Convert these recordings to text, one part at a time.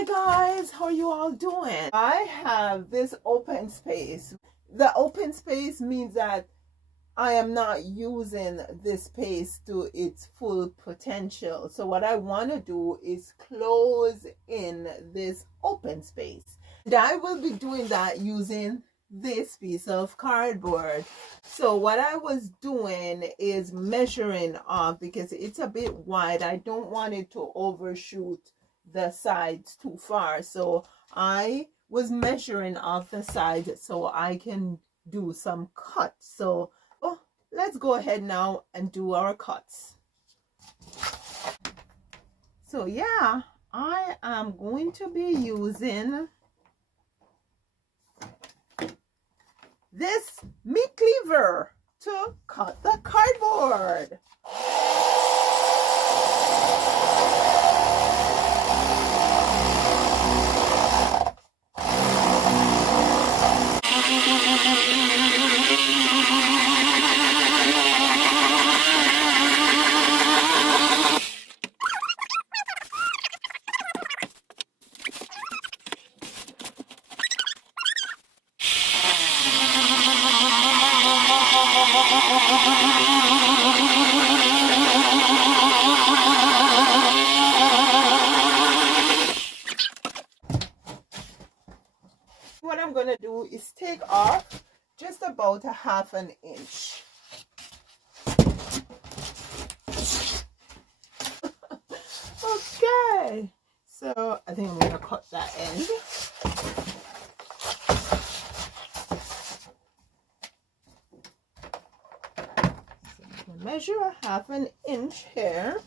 Hi guys, how are you all doing? I have this open space. The open space means that I am not using this space to its full potential. So what I want to do is close in this open space. And I will be doing that using this piece of cardboard. So what I was doing is measuring off because it's a bit wide. I don't want it to overshoot the sides too far. So I was measuring off the sides so I can do some cuts. So let's go ahead now and do our cuts. So yeah, I am going to be using this meat cleaver to cut the cardboard. What I'm going to do is take off just about a half an inch. Okay, so I think I'm going to cut that end. So measure a half an inch here.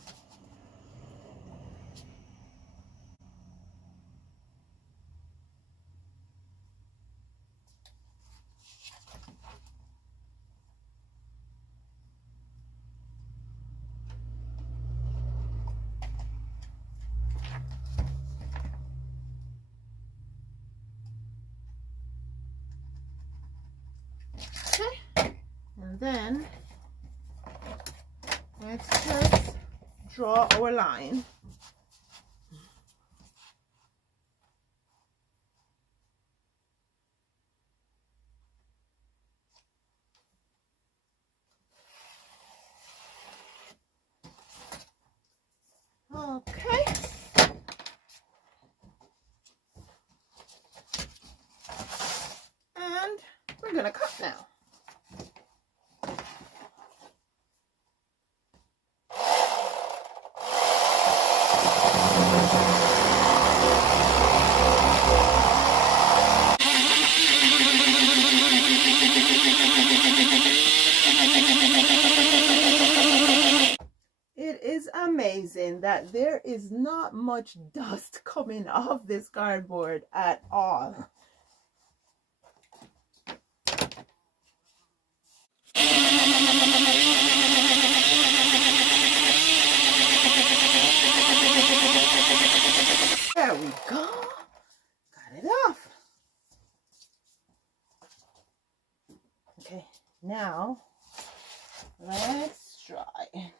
Okay, and then let's just draw our line. Okay. And we're gonna cut now. It is amazing that there is not much dust coming off this cardboard at all. There we go. Got it off. Okay, now let's try.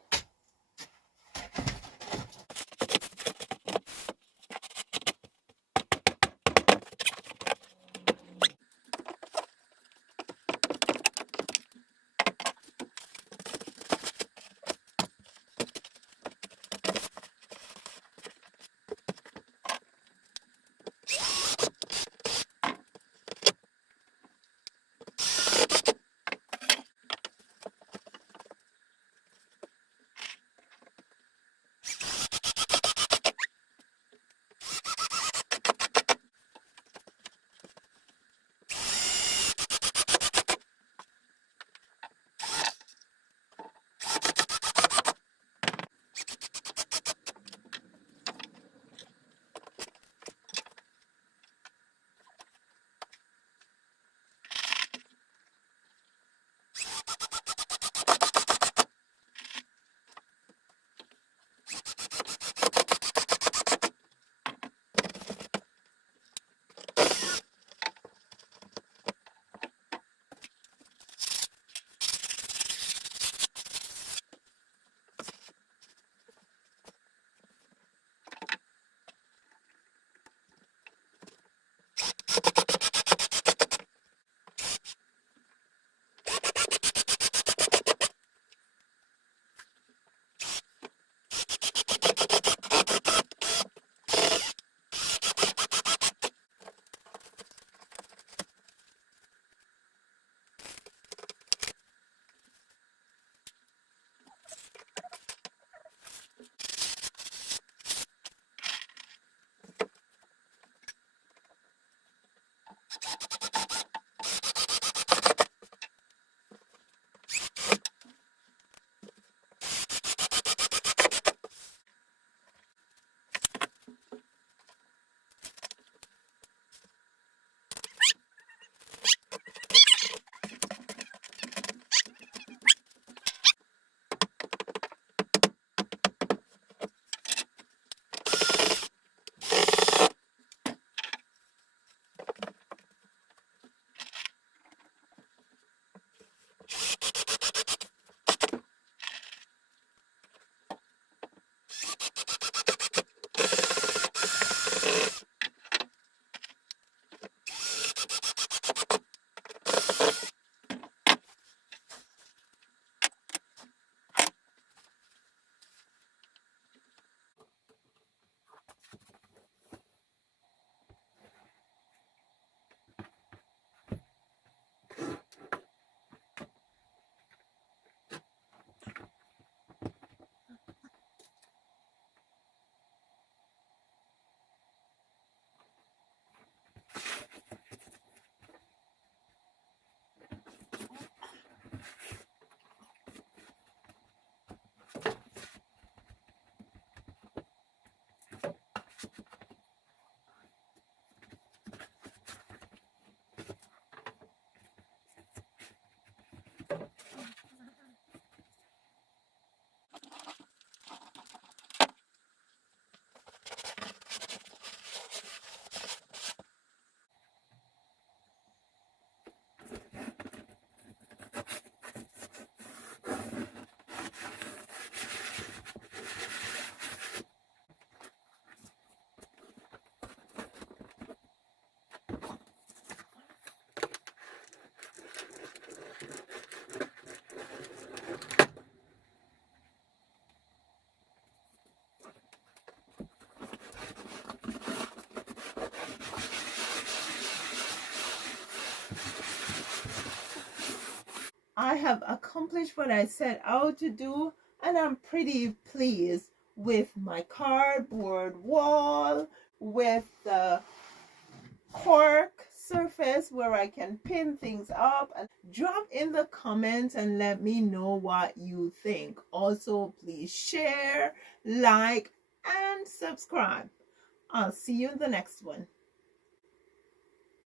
I have accomplished what I set out to do, and I'm pretty pleased with my cardboard wall, with the cork surface where I can pin things up. And drop in the comments and let me know what you think. Also, please share, like, and subscribe. I'll see you in the next one.